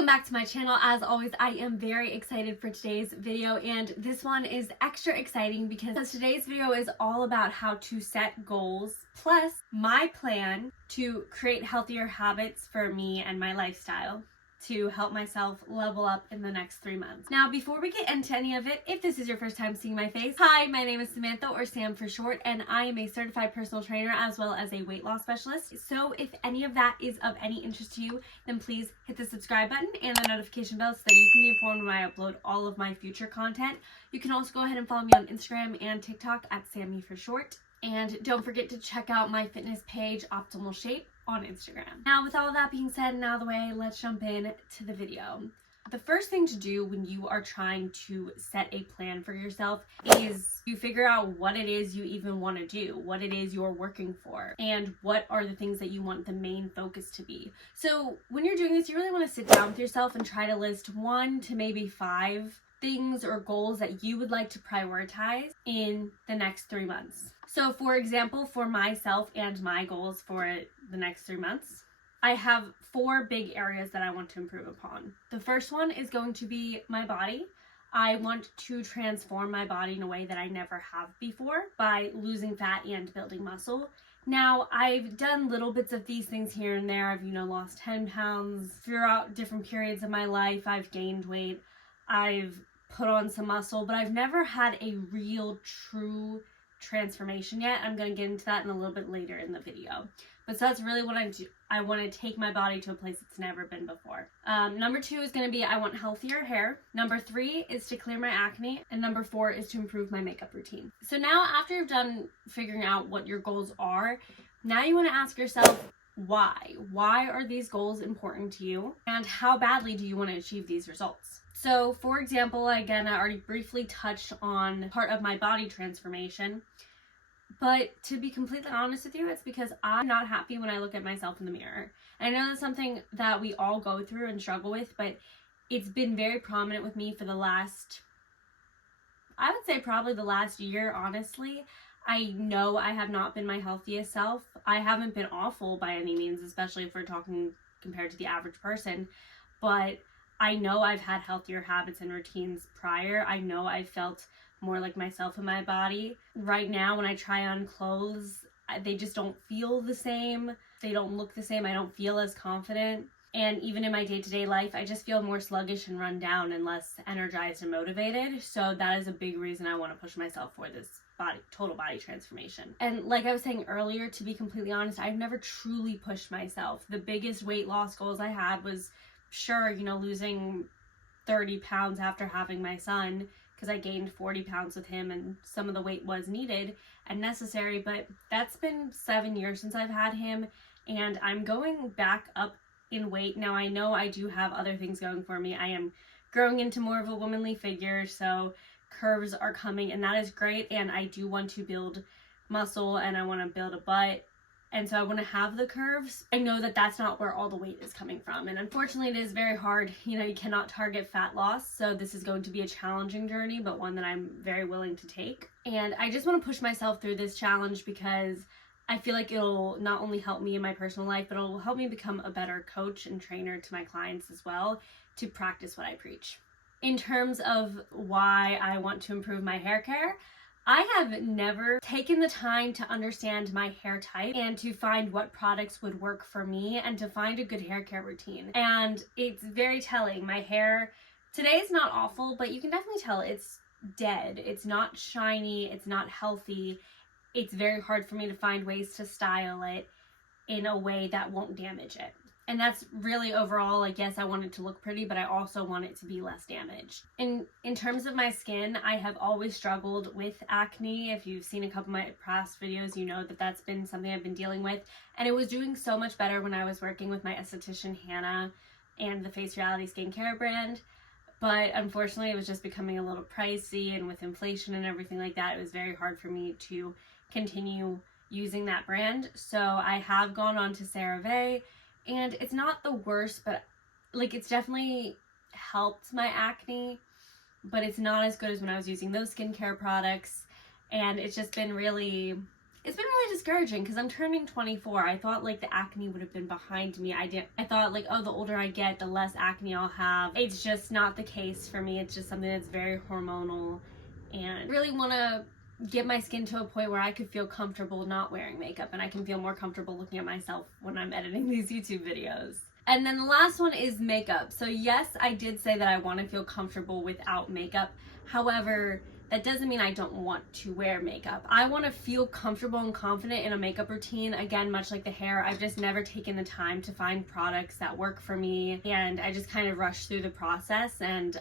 Welcome back to my channel. As always, I am very excited for today's video, and this one is extra exciting because today's video is all about how to set goals, plus my plan to create healthier habits for me and my lifestyle to help myself level up in the next 3 months. Now, before we get into any of it, if this is your first time seeing my face, hi, my name is Samantha, or Sam for short, and I am a certified personal trainer as well as a weight loss specialist. So if any of that is of any interest to you, then please hit the subscribe button and the notification bell so that you can be informed when I upload all of my future content. You can also go ahead and follow me on Instagram and TikTok at Sammy for short. And don't forget to check out my fitness page, Optimal Shape, on Instagram. Now, with all that being said and out of the way, let's jump in to the video. The first thing to do when you are trying to set a plan for yourself is you figure out what it is you even want to do, what it is you're working for, and what are the things that you want the main focus to be. So when you're doing this, you really want to sit down with yourself and try to list 1 to maybe 5 things or goals that you would like to prioritize in the next 3 months. So for example, for myself and my goals for the next 3 months, I have 4 big areas that I want to improve upon. The first one is going to be my body. I want to transform my body in a way that I never have before by losing fat and building muscle. Now, I've done little bits of these things here and there. I've, lost 10 pounds throughout different periods of my life. I've gained weight. I've put on some muscle, but I've never had a real, true transformation yet. I'm going to get into that in a little bit later in the video. But so that's really what I do. I want to take my body to a place it's never been before. Number 2 is going to be I want healthier hair. Number 3 is to clear my acne. And number 4 is to improve my makeup routine. So now after you've done figuring out what your goals are, now you want to ask yourself, why? Why are these goals important to you? And how badly do you want to achieve these results? So for example, again, I already briefly touched on part of my body transformation, but to be completely honest with you, it's because I'm not happy when I look at myself in the mirror. And I know that's something that we all go through and struggle with, but it's been very prominent with me for the last, I would say probably the last year, honestly. I know I have not been my healthiest self. I haven't been awful by any means, especially if we're talking compared to the average person, but I know I've had healthier habits and routines prior. I know I felt more like myself in my body. Right now, when I try on clothes, they just don't feel the same. They don't look the same. I don't feel as confident. And even in my day-to-day life, I just feel more sluggish and run down and less energized and motivated. So that is a big reason I want to push myself for this total body transformation. And like I was saying earlier, to be completely honest, I've never truly pushed myself. The biggest weight loss goals I had was, sure, losing 30 pounds after having my son, because I gained 40 pounds with him and some of the weight was needed and necessary, but that's been 7 years since I've had him and I'm going back up in weight. Now, I know I do have other things going for me. I am growing into more of a womanly figure, so curves are coming and that is great, and I do want to build muscle and I want to build a butt. And so I want to have the curves. I know that that's not where all the weight is coming from. And unfortunately, it is very hard. You cannot target fat loss. So this is going to be a challenging journey, but one that I'm very willing to take. And I just want to push myself through this challenge because I feel like it'll not only help me in my personal life, but it'll help me become a better coach and trainer to my clients as well, to practice what I preach. In terms of why I want to improve my hair care, I have never taken the time to understand my hair type and to find what products would work for me and to find a good hair care routine. And it's very telling. My hair today is not awful, but you can definitely tell it's dead. It's not shiny. It's not healthy. It's very hard for me to find ways to style it in a way that won't damage it. And that's really overall, like, yes, I want it to look pretty, but I also want it to be less damaged. In terms of my skin, I have always struggled with acne. If you've seen a couple of my past videos, you know that that's been something I've been dealing with. And it was doing so much better when I was working with my esthetician, Hannah, and the Face Reality skincare brand. But unfortunately, it was just becoming a little pricey, and with inflation and everything like that, it was very hard for me to continue using that brand. So I have gone on to CeraVe. And it's not the worst, but like it's definitely helped my acne, but it's not as good as when I was using those skincare products. And it's just been really it's been really discouraging because I'm turning 24. I thought like the acne would have been behind me. I thought like, oh, the older I get, the less acne I'll have. It's just not the case for me. It's just something that's very hormonal, and I really want to get my skin to a point where I could feel comfortable not wearing makeup, and I can feel more comfortable looking at myself when I'm editing these YouTube videos. And then the last one is makeup. So yes, I did say that I want to feel comfortable without makeup. However, that doesn't mean I don't want to wear makeup. I want to feel comfortable and confident in a makeup routine. Again, much like the hair, I've just never taken the time to find products that work for me, and I just kind of rush through the process. And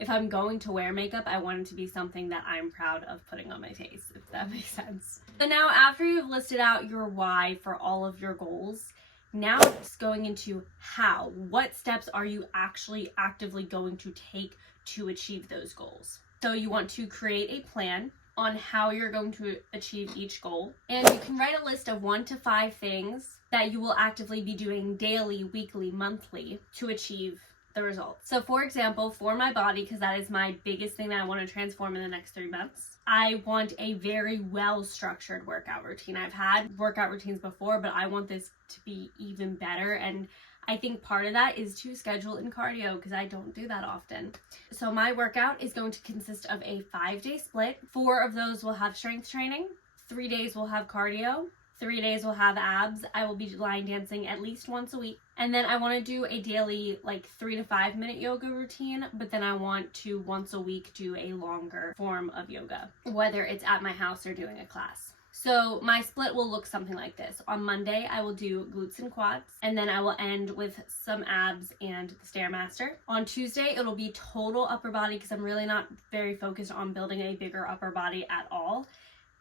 if I'm going to wear makeup, I want it to be something that I'm proud of putting on my face, if that makes sense. So now, after you've listed out your why for all of your goals, now it's going into how. What steps are you actually actively going to take to achieve those goals? So you want to create a plan on how you're going to achieve each goal. And you can write a list of 1 to 5 things that you will actively be doing daily, weekly, monthly to achieve the results. So for example, for my body, because that is my biggest thing that I want to transform in the next 3 months, I want a very well-structured workout routine. I've had workout routines before, but I want this to be even better. And I think part of that is to schedule in cardio, because I don't do that often. So my workout is going to consist of a 5-day split. 4 of those will have strength training, 3 days will have cardio, 3 days will have abs. I will be line dancing at least once a week. And then I want to do a daily like 3 to 5 minute yoga routine, but then I want to once a week do a longer form of yoga, whether it's at my house or doing a class. So my split will look something like this. On Monday, I will do glutes and quads, and then I will end with some abs and the Stairmaster. On Tuesday, it'll be total upper body, because I'm really not very focused on building a bigger upper body at all.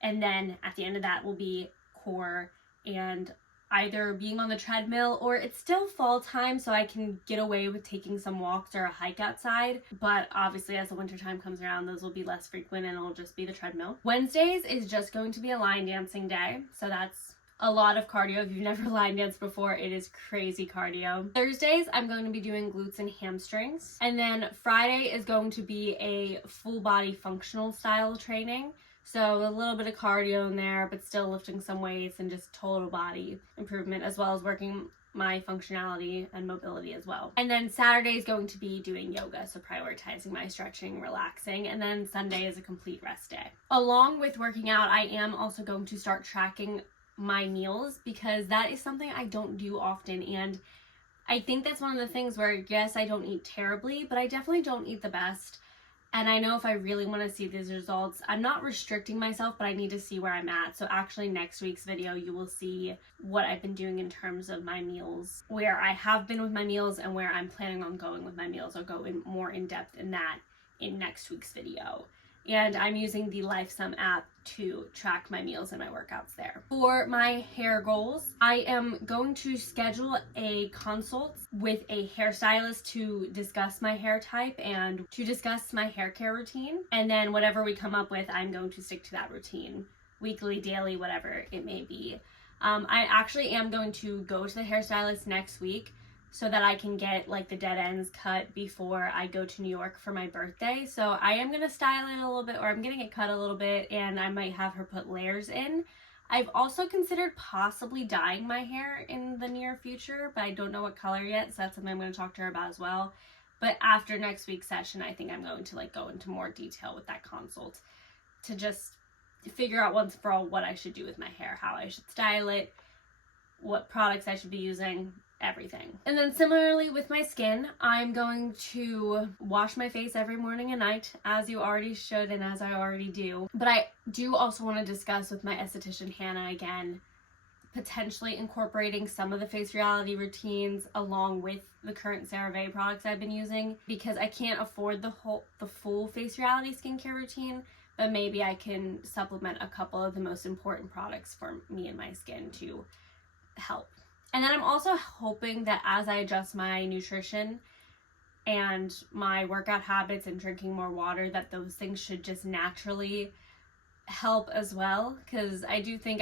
And then at the end of that will be core and either being on the treadmill, or it's still fall time, so I can get away with taking some walks or a hike outside. But obviously as the winter time comes around, those will be less frequent and it'll just be the treadmill. Wednesdays is just going to be a line dancing day. So that's a lot of cardio. If you've never line danced before, it is crazy cardio. Thursdays, I'm going to be doing glutes and hamstrings. And then Friday is going to be a full body functional style training. So a little bit of cardio in there, but still lifting some weights and just total body improvement, as well as working my functionality and mobility as well. And then Saturday is going to be doing yoga, so prioritizing my stretching, relaxing. And then Sunday is a complete rest day. Along with working out, I am also going to start tracking my meals, because that is something I don't do often. And I think that's one of the things where, yes, I don't eat terribly, but I definitely don't eat the best. And I know if I really want to see these results, I'm not restricting myself, but I need to see where I'm at. So actually next week's video, you will see what I've been doing in terms of my meals, where I have been with my meals and where I'm planning on going with my meals. I'll go in more in depth in that in next week's video. And I'm using the LifeSum app to track my meals and my workouts there. For my hair goals, I am going to schedule a consult with a hairstylist to discuss my hair type and to discuss my hair care routine. And then whatever we come up with, I'm going to stick to that routine, weekly, daily, whatever it may be. I actually am going to go to the hairstylist next week, so that I can get like the dead ends cut before I go to New York for my birthday. So I am going to style it a little bit, or I'm getting it cut a little bit, and I might have her put layers in. I've also considered possibly dyeing my hair in the near future, but I don't know what color yet, so that's something I'm going to talk to her about as well. But after next week's session, I think I'm going to like go into more detail with that consult to just figure out once for all what I should do with my hair, how I should style it, what products I should be using, everything. And then similarly with my skin, I'm going to wash my face every morning and night, as you already should and as I already do. But I do also want to discuss with my esthetician Hannah again, potentially incorporating some of the face reality routines along with the current CeraVe products I've been using, because I can't afford the full face reality skincare routine, but maybe I can supplement a couple of the most important products for me and my skin to help. And then I'm also hoping that as I adjust my nutrition and my workout habits and drinking more water, that those things should just naturally help as well, because I do think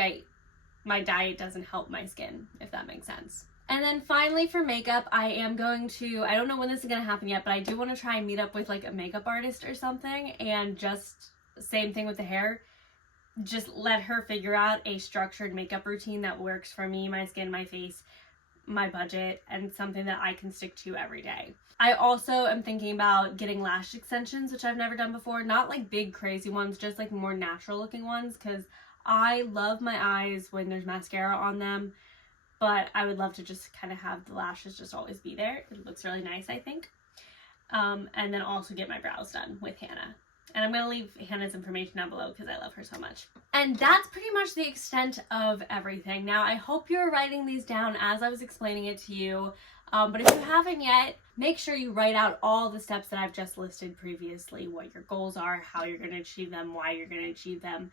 my diet doesn't help my skin, if that makes sense. And then finally for makeup, I am going to, I don't know when this is going to happen yet, but I do want to try and meet up with like a makeup artist or something, and just same thing with the hair, just let her figure out a structured makeup routine that works for me, my skin, my face, my budget, and something that I can stick to every day. I also am thinking about getting lash extensions, which I've never done before. Not like big crazy ones, just like more natural looking ones, because I love my eyes when there's mascara on them, but I would love to just kind of have the lashes just always be there. It looks really nice, I think. And then also get my brows done with Hannah. And I'm going to leave Hannah's information down below because I love her so much. And that's pretty much the extent of everything. Now, I hope you're writing these down as I was explaining it to you. But if you haven't yet, make sure you write out all the steps that I've just listed previously, what your goals are, how you're going to achieve them, why you're going to achieve them.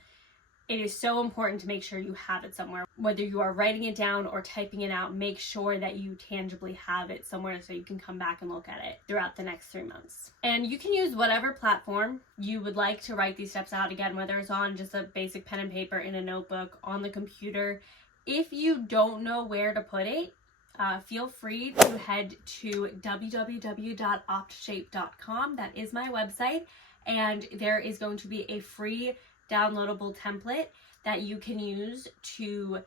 It is so important to make sure you have it somewhere. Whether you are writing it down or typing it out, make sure that you tangibly have it somewhere so you can come back and look at it throughout the next 3 months. And you can use whatever platform you would like to write these steps out, again, whether it's on just a basic pen and paper, in a notebook, on the computer. If you don't know where to put it, feel free to head to www.optshape.com. That is my website, and there is going to be a free downloadable template that you can use to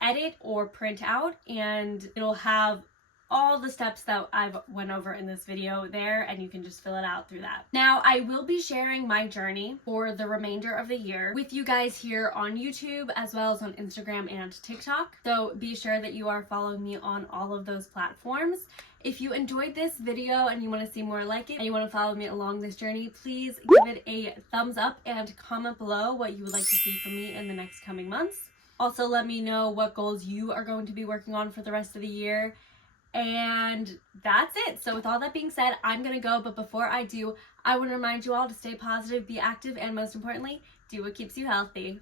edit or print out, and it'll have all the steps that I've went over in this video there, and you can just fill it out through that. Now, I will be sharing my journey for the remainder of the year with you guys here on YouTube as well as on Instagram and TikTok, so be sure that you are following me on all of those platforms. If you enjoyed this video and you want to see more like it and you want to follow me along this journey, please give it a thumbs up and comment below what you would like to see from me in the next coming months. Also, let me know what goals you are going to be working on for the rest of the year. And that's it. So with all that being said, I'm going to go. But before I do, I want to remind you all to stay positive, be active, and most importantly, do what keeps you healthy.